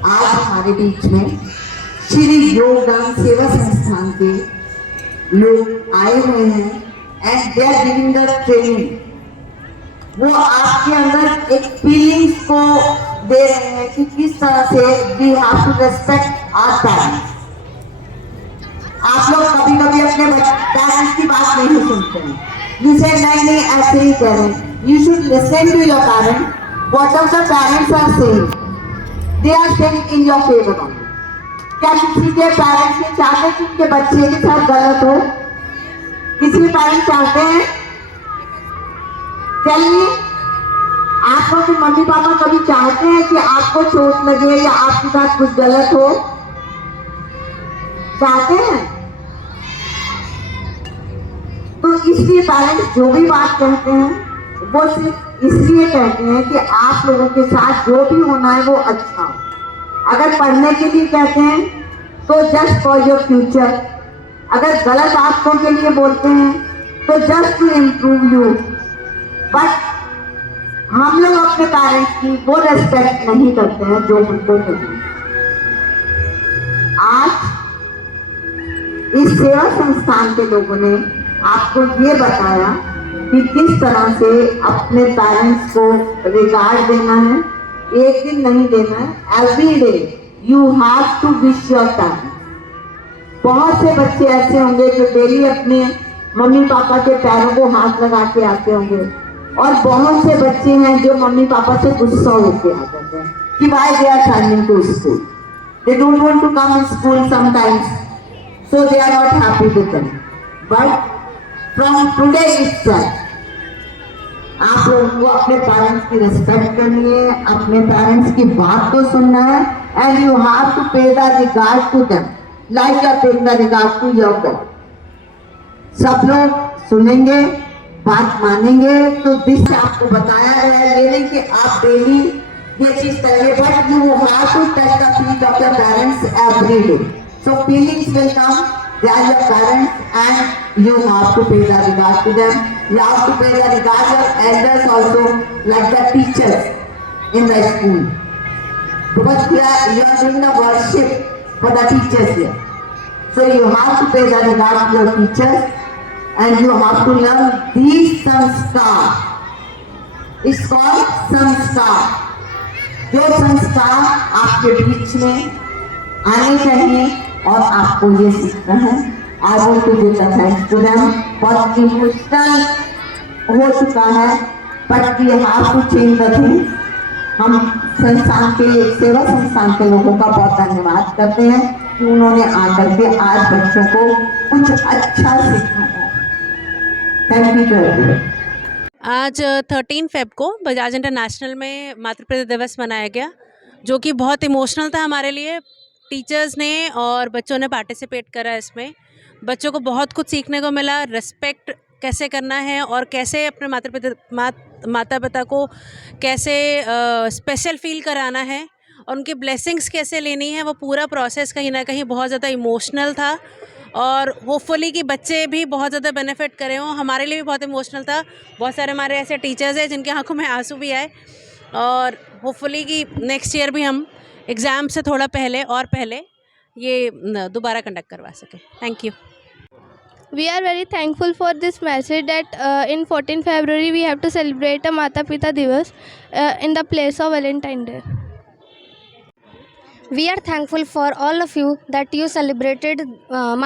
आज हमारे बीच में श्री योगदान सेवा संस्थान के लोग आए हुए हैं and they are giving the training. वो आपके अंदर एक फीलिंग्स को दे रहे हैं कि किस तरह से we have to respect our parents. आप लोग कभी कभी अपने पेरेंट्स की बात नहीं सुनते हैं, यू से नहीं ऐसे ही कह रहे हैं। You should listen to your parents, whatever the parents are saying they are saying in your favour only. क्या किसी के पेरेंट्स ये चाहते कि उनके बच्चे के साथ गलत हो? किसी पेरेंट्स चाहते हैं? चलिए, आप लोग के मम्मी पापा कभी चाहते हैं कि आपको चोट लगे या आपके साथ कुछ गलत हो? चाहते हैं? तो इसलिए पेरेंट्स जो भी बात कहते हैं वो सिर्फ इसलिए कहते हैं कि आप लोगों के साथ जो भी होना है वो अच्छा हो। अगर पढ़ने के लिए कहते हैं तो जस्ट फॉर योर फ्यूचर, अगर गलत बातों के लिए बोलते हैं तो just to improve you. But हम लोग अपने पेरेंट्स की वो रेस्पेक्ट नहीं करते हैं जो उनको चाहिए। आज इस सेवा संस्थान के लोगों ने आपको ये बताया कि किस तरह से अपने पेरेंट्स को रिगार्ड देना है। एक दिन नहीं देना है, every day you have to wish your parents. बहुत से बच्चे ऐसे होंगे जो डेली अपने मम्मी पापा के पैरों को हाथ लगा के आते होंगे, और बहुत से बच्चे हैं जो मम्मी पापा से गुस्सा होके आ जाते हैं कि why they are sending to school, they don't want to come in school sometimes, so they are not happy with them. But from today itself, आप लोगों को अपने पेरेंट्स की रिस्पेक्ट करनी है, अपने पेरेंट्स की बात को सुनना है, and you have to pay the regard to them, like you are paying the regard to your God. सब लोग सुनेंगे, बात मानेंगे, तो जिससे आपको बताया गया है ये नहीं कि आप डेली ये चीज करिए, but you have to touch the feet of your parents every day. So feelings will come, they are your parents and you have to pay the regard to them. You have to pay the regard to your elders also, like the teachers in the school. Because you are doing the worship for the teachers here. So you have to pay the regard to your teachers and you have to learn these sanskar. It's called sanskar. जो संस्कार आपके बीच में आने चाहिए और आपको ये सीखना है। I want to give the thanks to them. बहुत इमोशनल हो चुका है, but we have to change the thing. हम संस्थान के सेवा संस्थान के लोगों का बहुत धन्यवाद करते हैं कि उन्होंने आकर के आज बच्चों को कुछ अच्छा सिखाया। Thank you. आज 13 फेब को बजाज इंटरनेशनल में मातृ दिवस मनाया गया, जो कि बहुत इमोशनल था हमारे लिए। टीचर्स ने और बच्चों ने पार्टिसिपेट करा इसमें। बच्चों को बहुत कुछ सीखने को मिला, रिस्पेक्ट कैसे करना है और कैसे अपने माता पिता को कैसे स्पेशल फील कराना है और उनकी ब्लेसिंग्स कैसे लेनी है। वो पूरा प्रोसेस कहीं ना कहीं बहुत ज़्यादा इमोशनल था और होपफुली कि बच्चे भी बहुत ज़्यादा बेनिफिट करें हों। हमारे लिए भी बहुत इमोशनल था। बहुत सारे हमारे ऐसे टीचर्स हैं जिनके आंखों में आंसू भी आए, और होपफुली कि नेक्स्ट ईयर भी हम एग्ज़ाम से थोड़ा पहले ये दोबारा कंडक्ट करवा सकें। Thank you. We are very thankful for this message that in 14 February we have to celebrate a Mata Pita Divas in the place of Valentine Day. We are thankful for all of you that you celebrated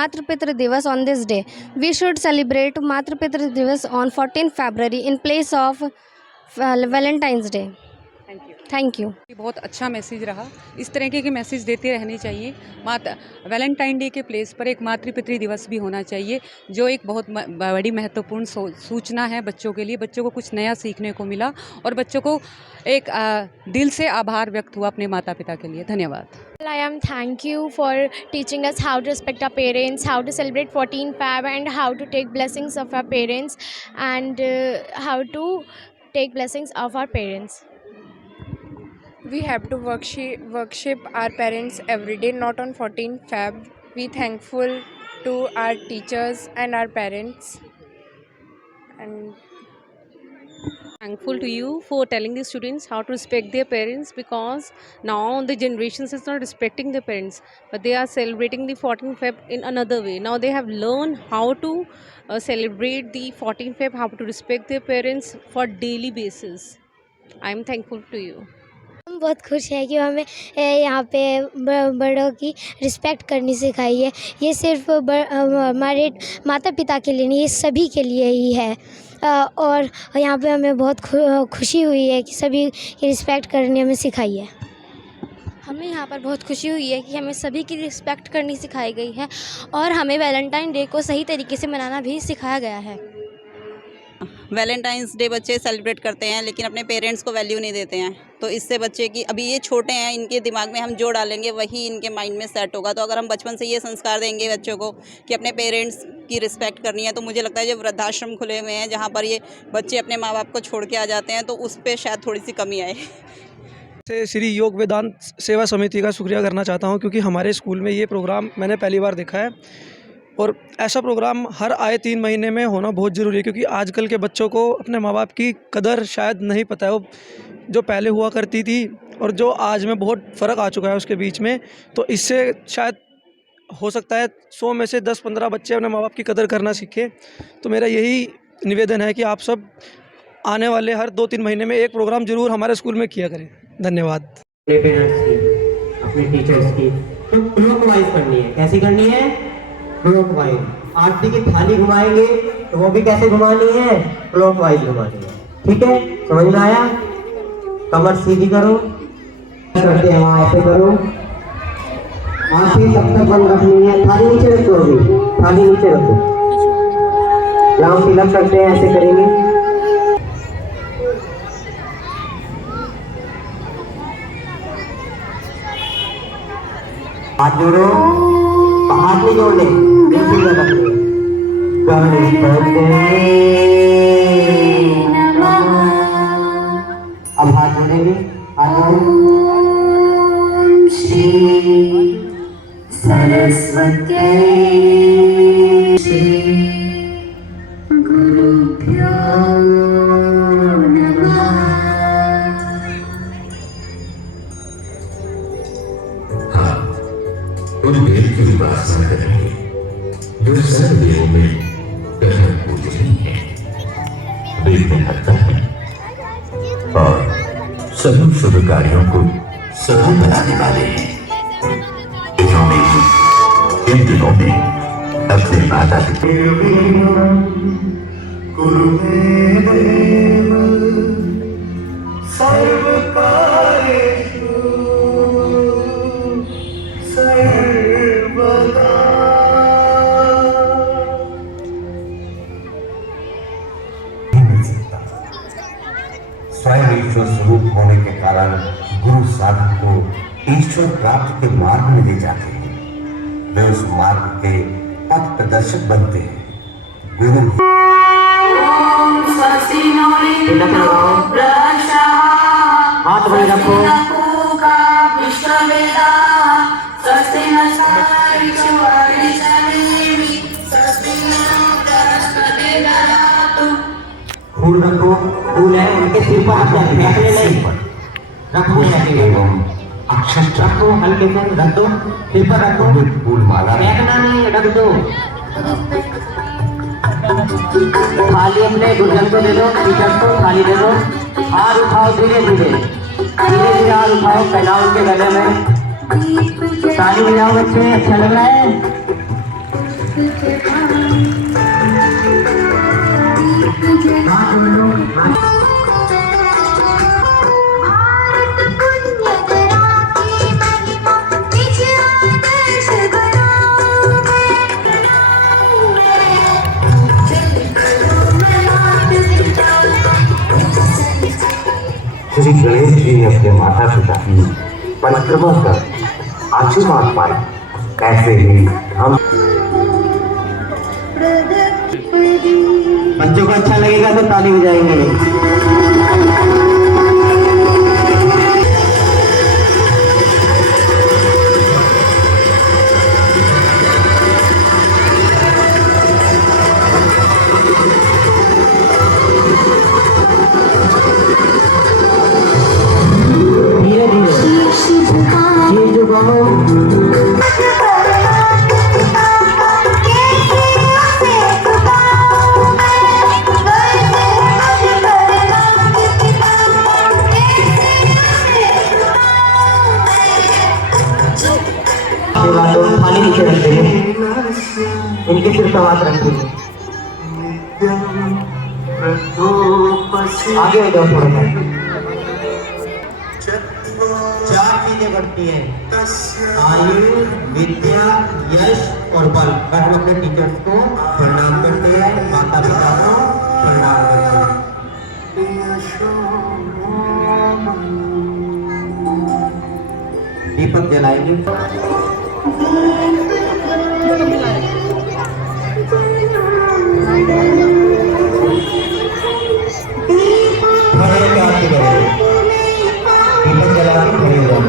Matru Pitra Divas on this day. We should celebrate Matru Pitra Divas on 14 February in place of Valentine's Day. Thank you. बहुत अच्छा message रहा। इस तरह के message देते रहने चाहिए। Valentine day के प्लेस पर एक मातृ दिवस भी होना चाहिए, जो एक बहुत बड़ी महत्वपूर्ण सूचना है बच्चों के लिए। बच्चों को कुछ नया सीखने को मिला और बच्चों को एक दिल से आभार व्यक्त हुआ अपने माता पिता के लिए। धन्यवाद। I am thank you for teaching us how to respect our parents, how to celebrate 14 Feb and how to take blessings of our parents and how to take blessings of our parents. We have to worship our parents every day, not on 14 Feb. We thankful to our teachers and our parents. And Thankful to you for telling the students how to respect their parents, because now the generations is not respecting their parents, but they are celebrating the 14th Feb in another way. Now they have learned how to celebrate the 14th Feb, how to respect their parents for daily basis. I am thankful to you. हम बहुत खुश हैं कि हमें यहाँ पे बड़ों की रिस्पेक्ट करनी सिखाई है। ये सिर्फ हमारे माता पिता के लिए नहीं, ये सभी के लिए ही है। और यहाँ पे हमें बहुत खुशी हुई है कि सभी की रिस्पेक्ट करनी हमें सिखाई है। हमें यहाँ पर बहुत खुशी हुई है कि हमें सभी की रिस्पेक्ट करनी सिखाई गई है और हमें वैलेंटाइन डे को सही तरीके से मनाना भी सिखाया गया है। वैलेंटाइंस डे बच्चे सेलिब्रेट करते हैं लेकिन अपने पेरेंट्स को वैल्यू नहीं देते हैं, तो इससे बच्चे की, अभी ये छोटे हैं, इनके दिमाग में हम जो डालेंगे वही इनके माइंड में सेट होगा। तो अगर हम बचपन से ये संस्कार देंगे बच्चों को कि अपने पेरेंट्स की रिस्पेक्ट करनी है, तो मुझे लगता है जो वृद्धाश्रम खुले हुए हैं जहाँ पर ये बच्चे अपने माँ बाप को छोड़ के आ जाते हैं, तो उस पर शायद थोड़ी सी कमी आए। से श्री योग वेदांत सेवा समिति का शुक्रिया करना चाहता हूं, क्योंकि हमारे स्कूल में ये प्रोग्राम मैंने पहली बार देखा है और ऐसा प्रोग्राम हर आए 3 महीने में होना बहुत ज़रूरी है, क्योंकि आजकल के बच्चों को अपने माँ बाप की कदर शायद नहीं पता है। वो जो पहले हुआ करती थी और जो आज में बहुत फ़र्क आ चुका है उसके बीच में, तो इससे शायद हो सकता है 100 में से 10-15 बच्चे अपने माँ बाप की कदर करना सीखें। तो मेरा यही निवेदन है कि आप सब आने वाले हर 2-3 महीने में एक प्रोग्राम ज़रूर हमारे स्कूल में किया करें। धन्यवाद। अपने पेरेंट्स की, अपने टीचर्स की तो क्लॉकवाइज करनी है। कैसी करनी है? क्लॉकवाइज। आरती की थाली घुमाएंगे तो वो भी कैसे घुमानी है? क्लॉकवाइज घुमानी है। ठीक है, समझ में आया? कमर सीधी करो, करते हैं वहाँ ऐसे करो, आंखें तब तक बंद रखनी है। थाली नीचे रखो, अभी थाली नीचे रखो। जहाँ तिलक करते हैं ऐसे करेंगे। हाथ जोड़ो, हाथ नहीं जोड़ने, बिल्कुल रखने। अब हाथ जोड़ेंगे, हाथ श्री सरस्वती श्री गुरुभ्यो नमः। उन देव की उपासना करेंगे जो सर्वदेवों में कहीं पूजनीय है, वेद में आता है और सभी शुभ कार्यों को सफल बनाने वाले हैं। इन दिनों में अपने माता पिता स्वयं ईश्वर स्वरूप होने के कारण गुरु साधक को ईश्वर प्राप्ति के मार्ग में ले जाते हैं। वे उस मार्ग के पथ प्रदर्शक बनते हैं। गुरु हाथ बड़े रखो। फूल रखो, फूल है उनके सिर पर रखो, फेंकने नहीं, रखो अक्षर रखो, हल्के से रख दो, सिर पर रखो, फूल माला फेंकना नहीं, रख दो। थाली अपने गुरुजन को दे दो, टीचर को थाली दे दो। हाथ उठाओ, धीरे धीरे हाथ उठाओ, फैलाओ उनके गले में। ताली बजाओ बच्चे, अच्छा लग रहा है। श्री गणेश जी ने अपने माता पिता की परिक्रमा कर आशीर्वाद पाए, ऐसे ही हम बच्चों को अच्छा लगेगा तो ताली बजाएंगे। सेवा लोग थाली नीचे रख देंगे, इनके सिर पर हाथ रखेंगे। आगे हो जाओ थोड़ा सा। 4 चीजें बढ़ती हैं, आयु, विद्या, यश और बल। पर हम अपने टीचर्स को प्रणाम करते हैं, माता पिता को प्रणाम करते हैं। दीपक जलाएंगे। दीपक जला के खड़े हो जाओ।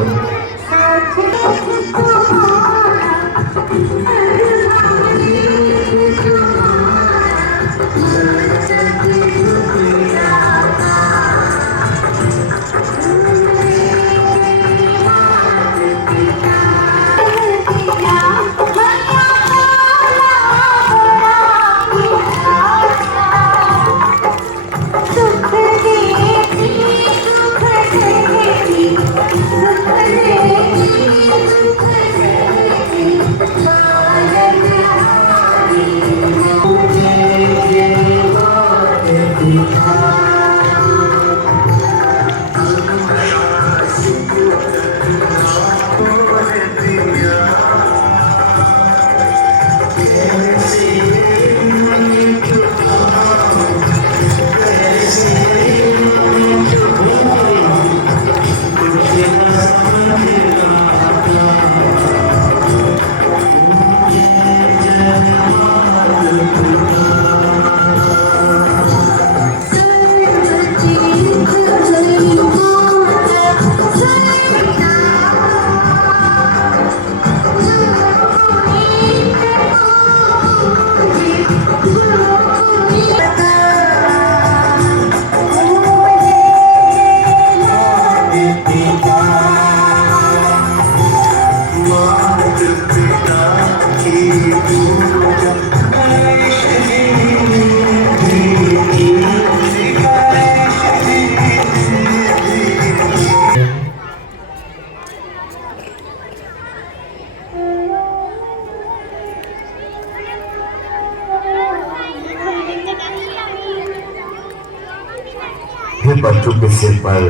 बच्चों के सिर पर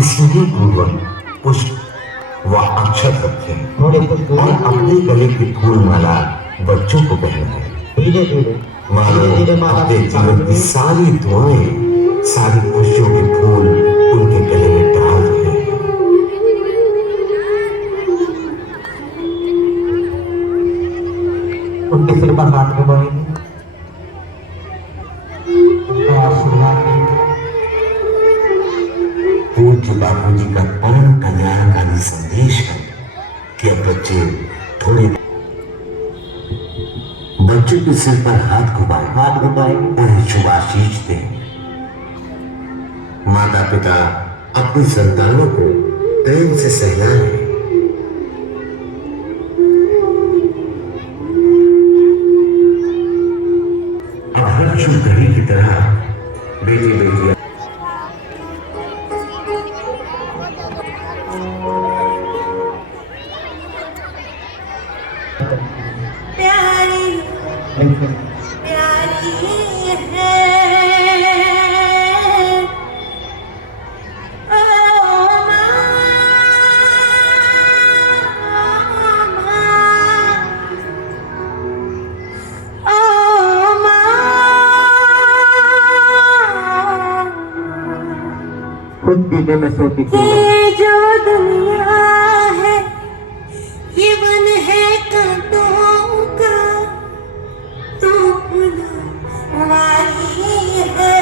स्नेही पूर्वक पुष्प व अक्षत रखें और अपने गले की फूल माला बच्चों को पहनाएं। धीरे धीरे मानो अपने जीवन की सारी दुआएं, सारी खुशियों के फूल उनके गले में डाल रहे हैं। उनके सिर पर हाथ घुमाएंगे, उनका आशीर्वाद लेंगे। पूज्य बापू जी का परम कल्याणकारी संदेश है कि अब बच्चे थोड़े बच्चों के सिर पर हाथ घुमाए उन्हें शुभाशीष दें। माता पिता अपनी संतानों को प्रेम से सहलाएं। अब हर घड़ी की तरह बेटी बेटियां खुद दीने में सोती थी। ये जो दुनिया है ये वन है कांटों का, तू फुलवारी है।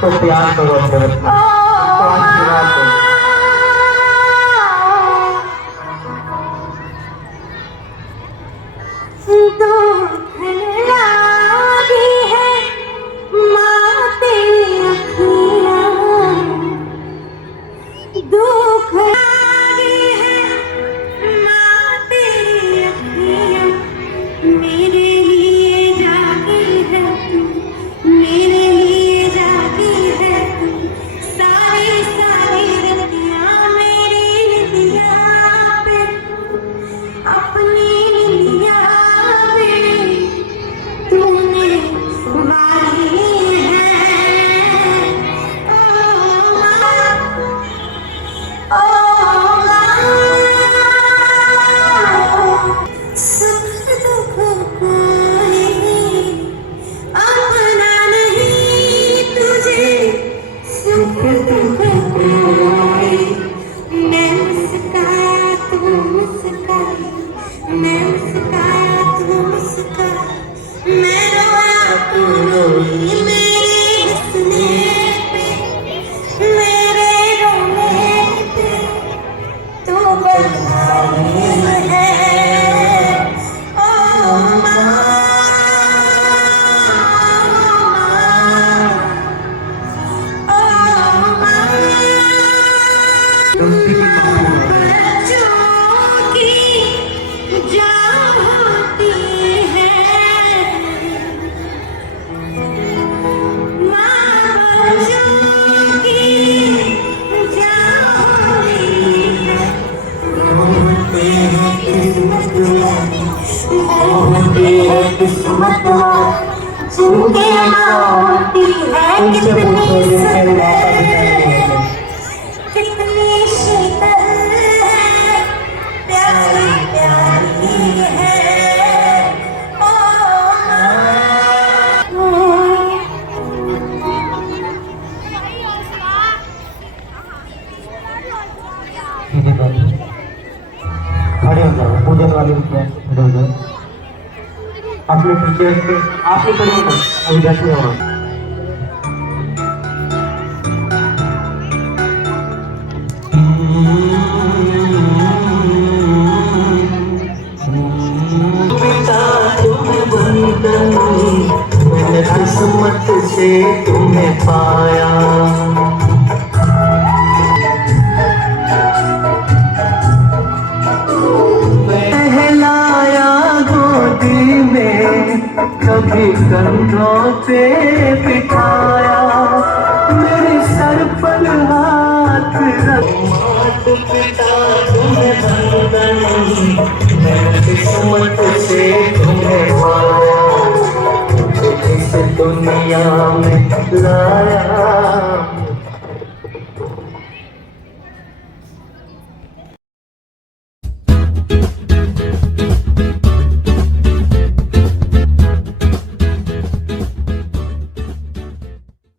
तो प्यार करो अपने बच्चों को, आशीर्वाद दो। सारी सारी रतियां मेरी के होती है कितनी सुंदर, कितनी शीतल है, प्यारी प्यारी है ओ खड़े हो जाओ, पूजन वाले खड़े हो जाओ। अपने टीचर्स से आप ही खड़े हो, अभी बैठे हो। मैंने किस्मत से तुम्हें पाया, बहलाया गोदी में, कभी कंधों पे बिठाया, मेरे सर पर हाथ रख। माता पिता तुम्हें बंधन, मैंने किस्मत से तुम्हें पाया, इस दुनिया में लाया।